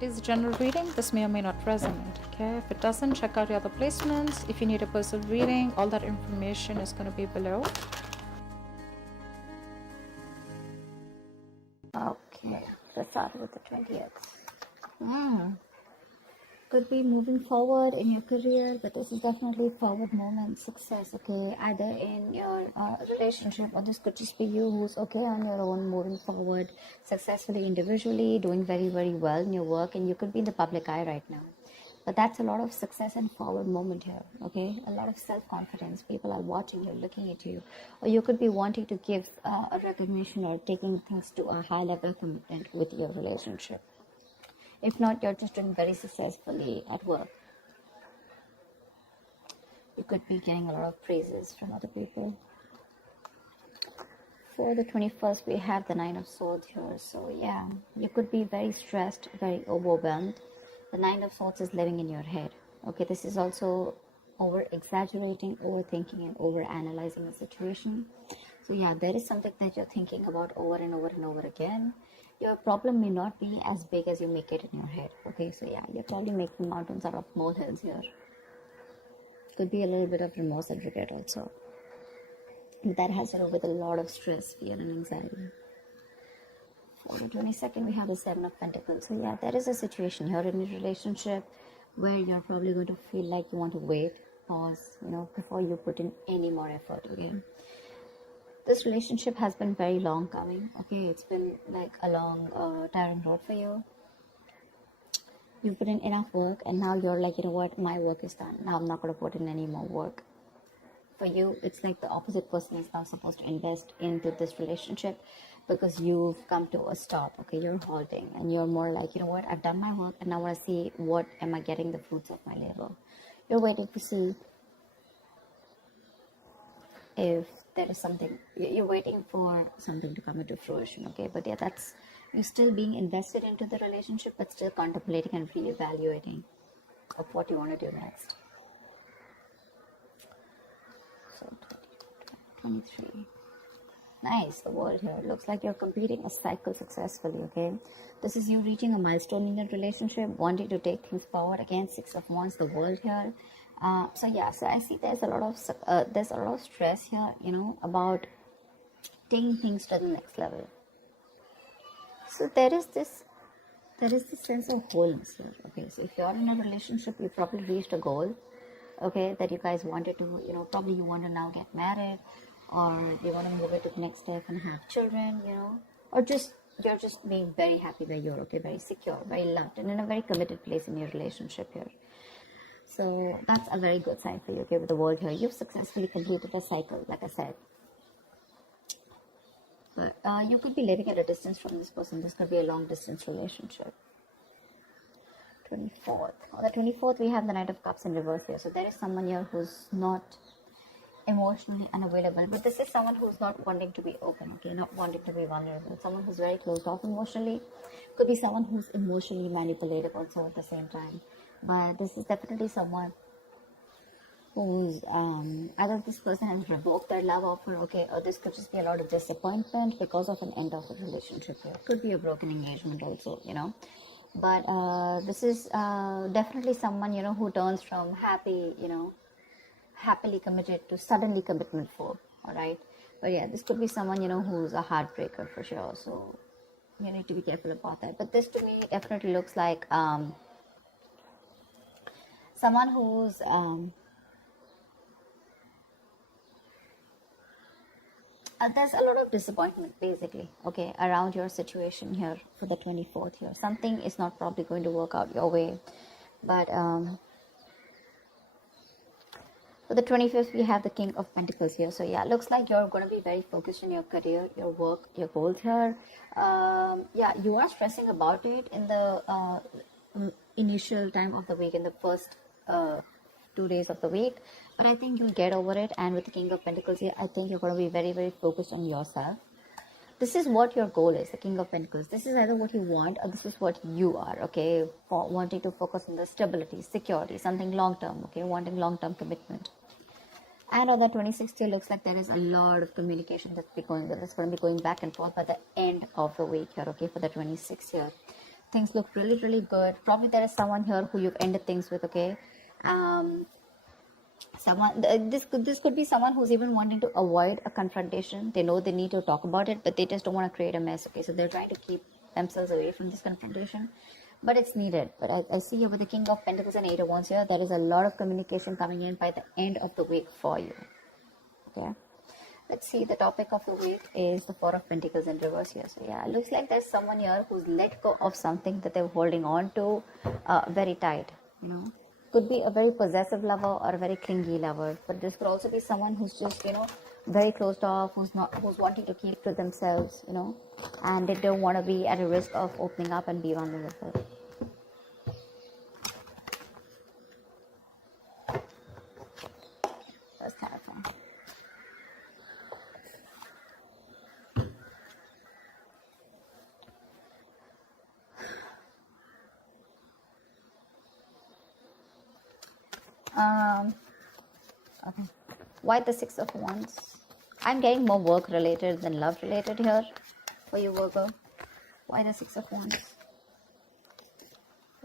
It is a general reading. This may or may not resonate. Okay, if it doesn't, check out your other placements. If you need a personal reading, all that information is going to be below. Okay, let's start with the 20th. Could be moving forward in your career, but this is definitely forward movement, success, okay, either in your relationship, or this could just be you who's okay on your own, moving forward successfully individually, doing very, very well in your work, and you could be in the public eye right now. But that's a lot of success and forward movement here, okay? A lot of self-confidence. People are watching you, looking at you. Or you could be wanting to give a recognition or taking things to a high level commitment with your relationship. If not, you're just doing very successfully at work. You could be getting a lot of praises from other people. For the 21st, we have the 9 of Swords here. So yeah, you could be very stressed, very overwhelmed. The 9 of Swords is living in your head. Okay, this is also over-exaggerating, overthinking, and over-analyzing the situation. So yeah, there is something that you're thinking about over and over and over again. Your problem may not be as big as you make it in your head. Okay, so yeah, you're probably making mountains out of molehills here. Could be a little bit of remorse and regret also. That has to do with a lot of stress, fear, and anxiety. For the 22nd, we have the 7 of Pentacles. So yeah, there is a situation here in your relationship where you're probably going to feel like you want to wait, pause, before you put in any more effort, okay? This relationship has been very long coming, okay? It's been like a long, tiring road for you. You put in enough work, and now you're like, you know what, my work is done. Now I'm not going to put in any more work. For you, it's like the opposite person is now supposed to invest into this relationship because you've come to a stop, okay? You're halting, and you're more like, you know what, I've done my work, and now I want to see what am I getting the fruits of my labor. You're waiting to see if there is something, you're waiting for something to come into fruition, okay? But yeah, that's, you're still being invested into the relationship, but still contemplating and reevaluating of what you want to do next. So 23. Nice, the world here. Looks like you're completing a cycle successfully, okay? This is you reaching a milestone in your relationship, wanting to take things forward. Again, 6 of Wands, the world here. So yeah, so I see there's a lot of stress here, about taking things to the next level. So there is this sense of wholeness here, okay? So if you're in a relationship, you probably reached a goal, okay, that you guys wanted to, probably you want to now get married, or you want to move it to the next step and have children, or you're just being very happy where you're, okay, very secure, very loved, and in a very committed place in your relationship here. So that's a very good sign for you, okay, with the world here. You've successfully completed a cycle, like I said. But you could be living at a distance from this person. This could be a long distance relationship. 24th. On the 24th, we have the Knight of Cups in reverse here. So there is someone here who's not emotionally unavailable. But this is someone who's not wanting to be open, okay, not wanting to be vulnerable. Someone who's very closed off emotionally. Could be someone who's emotionally manipulative also at the same time. But this is definitely someone who's either this person has revoked their love offer, okay, or this could just be a lot of disappointment because of an end of the relationship here. Could be a broken engagement also, But this is definitely someone, who turns from happily committed to suddenly commitment for, all right? But yeah, this could be someone, who's a heartbreaker for sure. So you need to be careful about that. But this to me definitely looks like someone who's there's a lot of disappointment basically, okay, around your situation here for the 24th here. Something is not probably going to work out your way. But for the 25th, we have the King of Pentacles here. So yeah, looks like you're going to be very focused in your career, your work, your goals here. Yeah, you are stressing about it in the initial time of the week, in the first 2 days of the week, but I think you'll get over it. And with the King of Pentacles here, I think you're going to be very, very focused on yourself. This is what your goal is, the King of Pentacles. This is either what you want or this is what you are, okay, for wanting to focus on the stability, security, something long-term, okay, wanting long-term commitment. And on the 26th, it looks like there is a lot of communication that's going to be going back and forth by the end of the week here, okay, for the 26th here. Things look really, really good. Probably there is someone here who you've ended things with, okay? This could be someone who's even wanting to avoid a confrontation. They know they need to talk about it, but they just don't want to create a mess, okay? So they're trying to keep themselves away from this confrontation, but it's needed. But I see here with the King of Pentacles and Eight of Wands here, there is a lot of communication coming in by the end of the week for you, okay? Let's see, the topic of the week is the Four of Pentacles in reverse here. So yeah, it looks like there's someone here who's let go of something that they're holding on to very tight, you know. Could be a very possessive lover or a very clingy lover, but this could also be someone who's just, you know, very closed off, who's wanting to keep to themselves, you know, and they don't want to be at a risk of opening up and be vulnerable. That's kind of fun. Okay. Why the Six of Wands? I'm getting more work related than love related here for you, Virgo. Why the Six of Wands?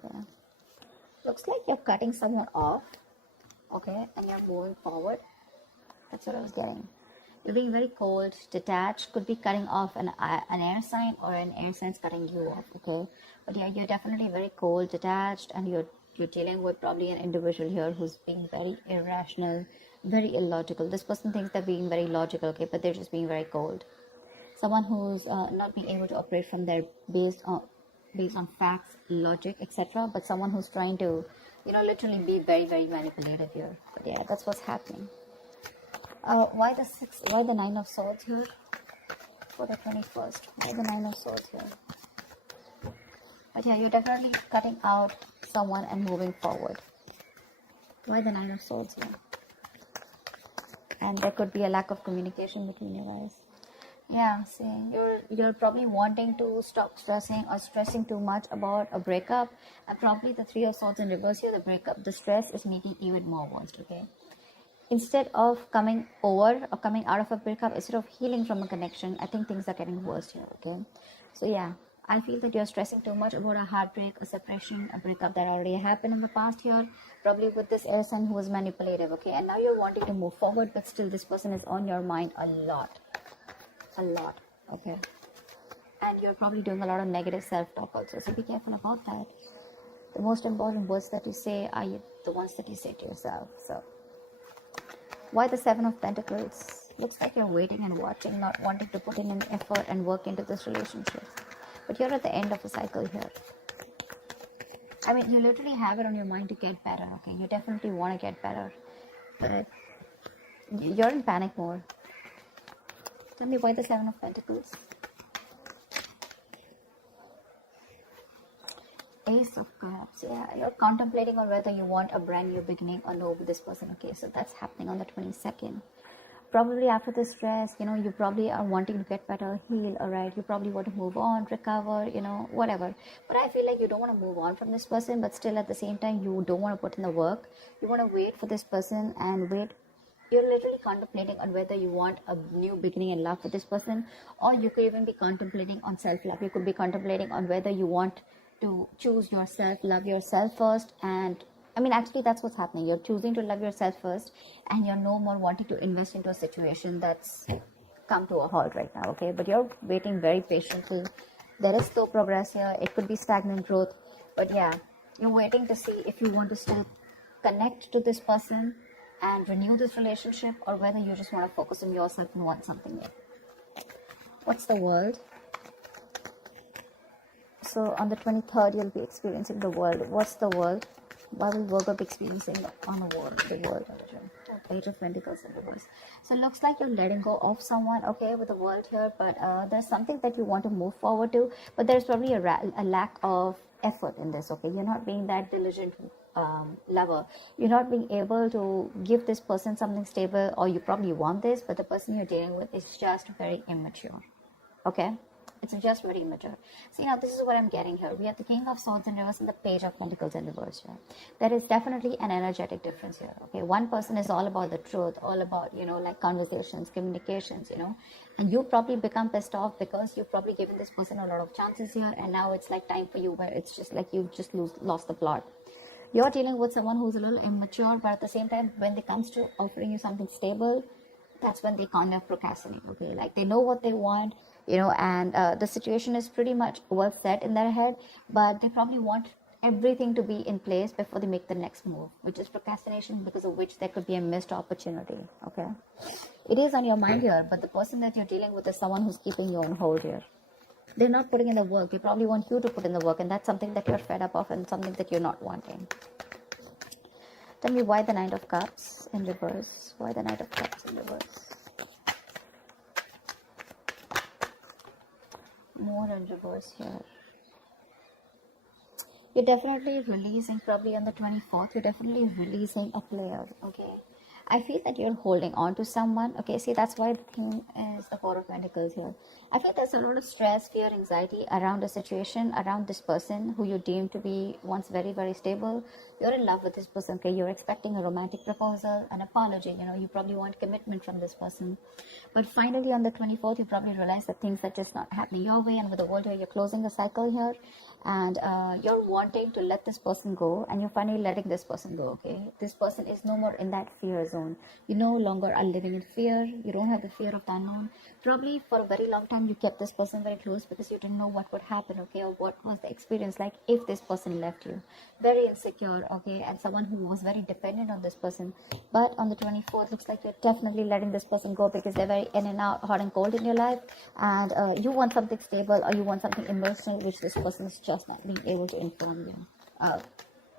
Yeah. Looks like you're cutting someone off, okay, and you're moving forward. That's what I was getting. You're being very cold, detached, could be cutting off an air sign, or an air sign's cutting you off, okay? But yeah, you're definitely very cold, detached, and you're dealing with probably an individual here who's being very irrational, very illogical. This person thinks they're being very logical, okay, but they're just being very cold. Someone who's not being able to operate from their based on facts, logic, etc. But someone who's trying to, you know, literally be very, very manipulative here. But yeah, that's what's happening. Why the Nine of Swords here for the 21st? Why the Nine of Swords here? But yeah, you're definitely cutting out someone and moving forward. Why the Nine of Swords here? And there could be a lack of communication between you guys. Yeah, see, you're probably wanting to stop stressing or stressing too much about a breakup, and probably the Three of Swords in reverse here, the breakup, the stress is making even more worse, okay? Instead of coming over or coming out of a breakup, instead of healing from a connection, I think things are getting worse here, okay? So yeah, I feel that you're stressing too much about a heartbreak, a separation, a breakup that already happened in the past here, probably with this air sign who was manipulative, okay? And now you're wanting to move forward, but still this person is on your mind a lot, okay? And you're probably doing a lot of negative self-talk also, so be careful about that. The most important words that you say are the ones that you say to yourself. So why the Seven of Pentacles? Looks like you're waiting and watching, not wanting to put in any effort and work into this relationship. But you're at the end of a cycle here. I mean, you literally have it on your mind to get better, okay? You definitely want to get better. But you're in panic mode. Tell me why the Seven of Pentacles? Ace of Cups. Yeah, you're contemplating on whether you want a brand new beginning or no with this person, okay? So that's happening on the 22nd. Probably after the stress, you know, you probably are wanting to get better, heal, all right? You probably want to move on, recover, you know, whatever. But I feel like you don't want to move on from this person, but still at the same time, you don't want to put in the work. You want to wait for this person and wait. You're literally contemplating on whether you want a new beginning in love with this person, or you could even be contemplating on self-love. You could be contemplating on whether you want to choose yourself, love yourself first, and I mean, actually, that's what's happening. You're choosing to love yourself first, and you're no more wanting to invest into a situation that's come to a halt right now, okay? But you're waiting very patiently. There is slow progress here. It could be stagnant growth. But yeah, you're waiting to see if you want to still connect to this person and renew this relationship, or whether you just want to focus on yourself and want something new. What's the world? So on the 23rd, you'll be experiencing the world. What's the world? Why will Virgo be experiencing on the world? Page of Pentacles in reverse. So it looks like you're letting go of someone, okay, with the world here, but there's something that you want to move forward to, but there's probably a lack of effort in this, okay? You're not being that diligent lover. You're not being able to give this person something stable, or you probably want this, but the person you're dealing with is just very immature, okay? It's just very immature. See, now this is what I'm getting here. We have the King of Swords in reverse and the Page of Pentacles in reverse here. There is definitely an energetic difference here. Okay, one person is all about the truth, all about, you know, like conversations, communications, you know, and you probably become pissed off because you've probably given this person a lot of chances here, and now it's like time for you where it's just like you've just lost the plot. You're dealing with someone who's a little immature, but at the same time, when it comes to offering you something stable, that's when they kind of procrastinate. Okay, like they know what they want, you know, and the situation is pretty much well set in their head, but they probably want everything to be in place before they make the next move, which is procrastination, because of which there could be a missed opportunity. Okay, it is on your mind here, but the person that you're dealing with is someone who's keeping you on hold here. They're not putting in the work. They probably want you to put in the work, and that's something that you're fed up of and something that you're not wanting. Tell me why the Knight of Cups in reverse. Why the Knight of Cups in reverse? More in reverse here. You're definitely releasing, probably on the 24th, you're definitely releasing a player, okay? I feel that you're holding on to someone. Okay, see, that's why the thing is the Four of Pentacles here. I feel there's a lot of stress, fear, anxiety around a situation, around this person who you deem to be once very, very stable. You're in love with this person, okay? You're expecting a romantic proposal, an apology, you know, you probably want commitment from this person. But finally, on the 24th, you probably realize that things are just not happening your way, and with the world here, you're closing a cycle here, and you're wanting to let this person go, and you're finally letting this person go, okay? This person is no more in that fear zone. You no longer are living in fear. You don't have the fear of the unknown. Probably for a very long time, you kept this person very close because you didn't know what would happen, okay? Or what was the experience like if this person left you. Very insecure, okay? And someone who was very dependent on this person. But on the 24th, looks like you're definitely letting this person go because they're very in and out, hot and cold in your life. And you want something stable, or you want something emotional, which this person is just not being able to inform you,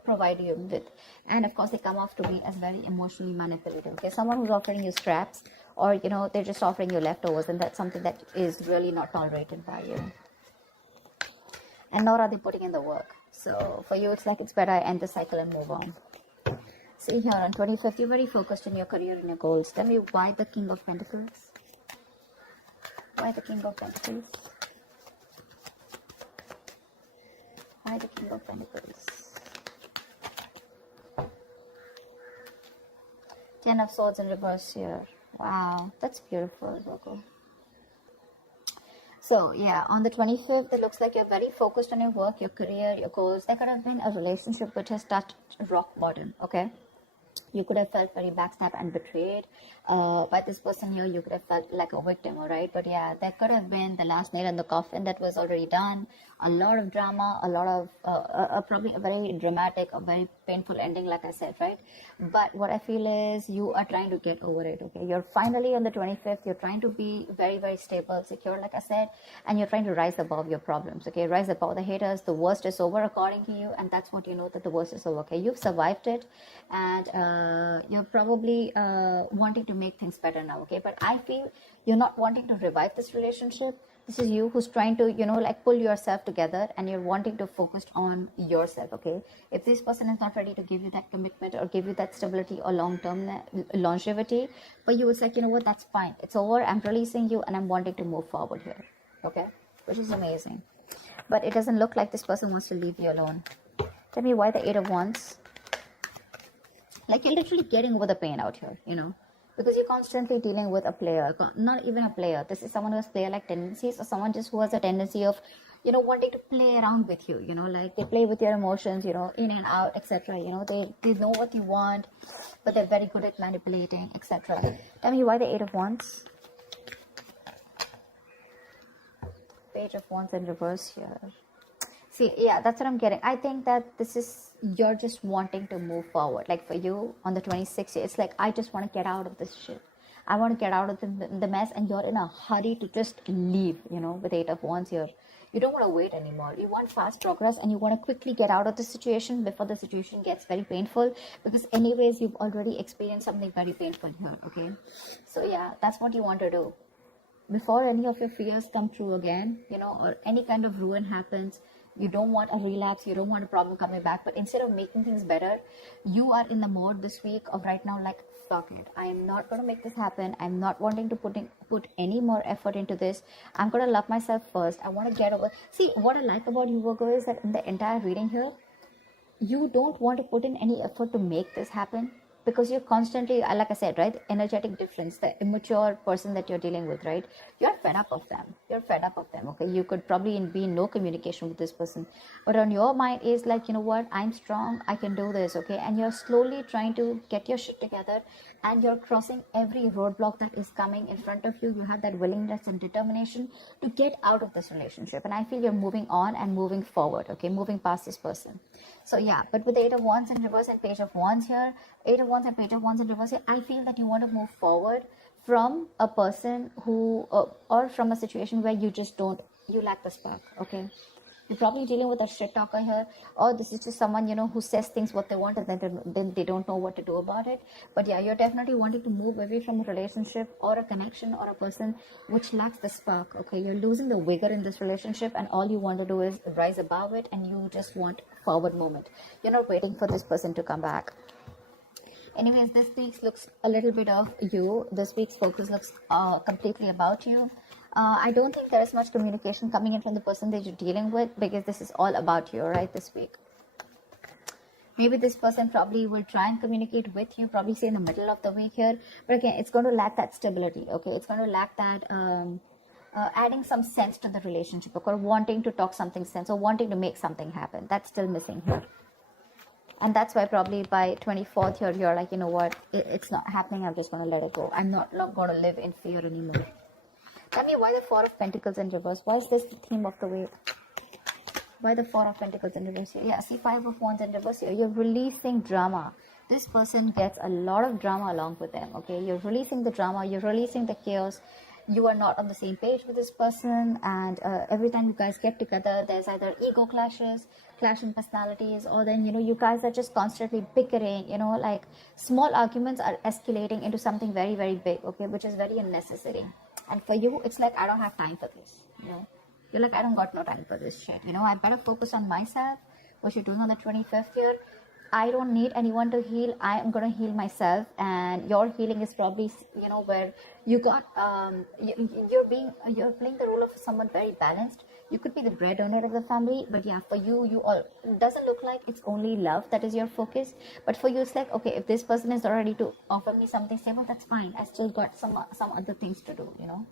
provide you with. And of course, they come off to be as very emotionally manipulative. Okay, someone who's offering you scraps, or you know, they're just offering you leftovers, and that's something that is really not tolerated by you. And nor are they putting in the work. So for you, it's like it's better I end the cycle and move on. See here on 25th, you're very focused on your career and your goals. Tell me why the King of Pentacles. Why the King of Pentacles? Why the King of Pentacles? Ten of Swords in reverse here. Wow, that's beautiful, Virgo. So yeah, on the 25th, it looks like you're very focused on your work, your career, your goals. There could have been a relationship which has touched rock bottom, okay? You could have felt very backstabbed and betrayed by this person here. You could have felt like a victim, all right? But yeah, that could have been the last nail in the coffin that was already done. A lot of drama, a lot of probably a very dramatic, a very painful ending, like I said, right? But what I feel is you are trying to get over it, okay? You're finally on the 25th. You're trying to be very, very stable, secure, like I said, and you're trying to rise above your problems, okay? Rise above the haters. The worst is over according to you, and that's what you know, that the worst is over, okay? You've survived it, and you're probably wanting to make things better now, okay? But I feel you're not wanting to revive this relationship. This is you who's trying to, you know, like pull yourself together, and you're wanting to focus on yourself, okay? If this person is not ready to give you that commitment or give you that stability or long-term longevity, but you was like, you know what, that's fine. It's over. I'm releasing you, and I'm wanting to move forward here, okay? Which is amazing. But it doesn't look like this person wants to leave you alone. Tell me why the Eight of Wands. Like you're literally getting over the pain out here, you know, because you're constantly dealing with a player, not even a player. This is someone who has player-like tendencies, or someone just who has a tendency of, you know, wanting to play around with you, you know, like they play with your emotions, you know, in and out, etc. You know, they know what you want, but they're very good at manipulating, etc. Tell me why the Eight of Wands. Page of Wands in reverse here. See, yeah, that's what I'm getting. I think that this is, you're just wanting to move forward. Like for you, on the 26th, it's like, I just want to get out of this shit. I want to get out of the mess, and you're in a hurry to just leave, you know, with Eight of Wands here. You don't want to wait anymore. You want fast progress, and you want to quickly get out of the situation before the situation gets very painful, because anyways, you've already experienced something very painful here, okay? So yeah, that's what you want to do. Before any of your fears come true again, you know, or any kind of ruin happens, You don't want a relapse, you don't want a problem coming back, but instead of making things better, you are in the mode this week of right now, like, fuck it, I am not going to make this happen. I'm not wanting to put any more effort into this. I'm going to love myself first. I want to get over. See, what I like about you, Virgo, is that in the entire reading here, you don't want to put in any effort to make this happen, because you're constantly, like I said, right, energetic difference, the immature person that you're dealing with, right, you're fed up of them. Okay, you could probably be in no communication with this person, but on your mind is like, you know what, I'm strong, I can do this. Okay, and you're slowly trying to get your shit together, and you're crossing every roadblock that is coming in front of you. You have that willingness and determination to get out of this relationship, and I feel you're moving on and moving forward. Okay, moving past this person. So yeah, but with the 8 of Wands in reverse and Page of Wands here, 8 of Wands and Page of Wands in reverse here, I feel that you want to move forward from a person who, or from a situation where you just don't, you lack the spark. Okay, you're probably dealing with a shit talker here, or this is just someone, you know, who says things what they want and then they don't know what to do about it. But yeah, you're definitely wanting to move away from a relationship or a connection or a person which lacks the spark. Okay, you're losing the vigor in this relationship, and all you want to do is rise above it, and you just want forward moment. You're not waiting for this person to come back. Anyways, this week's looks a little bit of you. This week's focus looks completely about you. I don't think there is much communication coming in from the person that you're dealing with, because this is all about you, right, this week. Maybe this person probably will try and communicate with you, probably say in the middle of the week here. But again, it's going to lack that stability, okay? It's going to lack that adding some sense to the relationship, or wanting to talk something sense, or wanting to make something happen. That's still missing here. And that's why probably by 24th here, you're like, you know what, it's not happening. I'm just going to let it go. I'm not going to live in fear anymore. Tell me, why the 4 of Pentacles in reverse? Why is this the theme of the week? Why the 4 of Pentacles in reverse here? Yeah, see, 5 of Wands in reverse here. You're releasing drama. This person gets a lot of drama along with them, okay? You're releasing the drama. You're releasing the chaos. You are not on the same page with this person, and every time you guys get together, there's either ego clashes, clash in personalities, or then, you know, you guys are just constantly bickering, you know, like small arguments are escalating into something very, very big, okay, which is very unnecessary. And for you, it's like, I don't have time for this, you know. You're like, I don't got no time for this shit, you know. I better focus on myself. What you're doing on the 25th here, I don't need anyone to heal. I am going to heal myself. And your healing is probably, you know, where you got, you're playing the role of someone very balanced. You could be the breadwinner of the family, but yeah, for you, it doesn't look like it's only love that is your focus. But for you, it's like, okay, if this person is ready to offer me something stable, that's fine. I still got some other things to do, you know.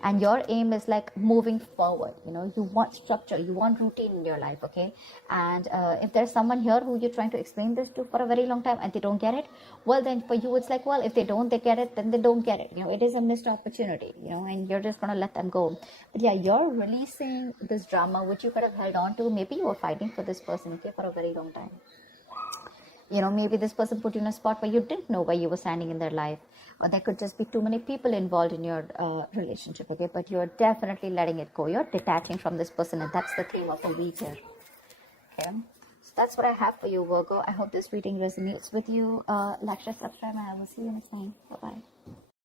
And your aim is like moving forward, you know. You want structure, you want routine in your life, okay? And if there's someone here who you're trying to explain this to for a very long time and they don't get it, well, then for you it's like, well, if they get it, then they don't get it, you know. It is a missed opportunity, you know, and you're just gonna let them go. But yeah, you're releasing this drama which you could have held on to. Maybe you were fighting for this person, okay, for a very long time. You know, maybe this person put you in a spot where you didn't know where you were standing in their life, or there could just be too many people involved in your relationship, okay? But you're definitely letting it go. You're detaching from this person, and that's the theme of the week here, okay? So that's what I have for you, Virgo. I hope this reading resonates with you. Like, share, subscribe, and I will see you next time. Bye-bye.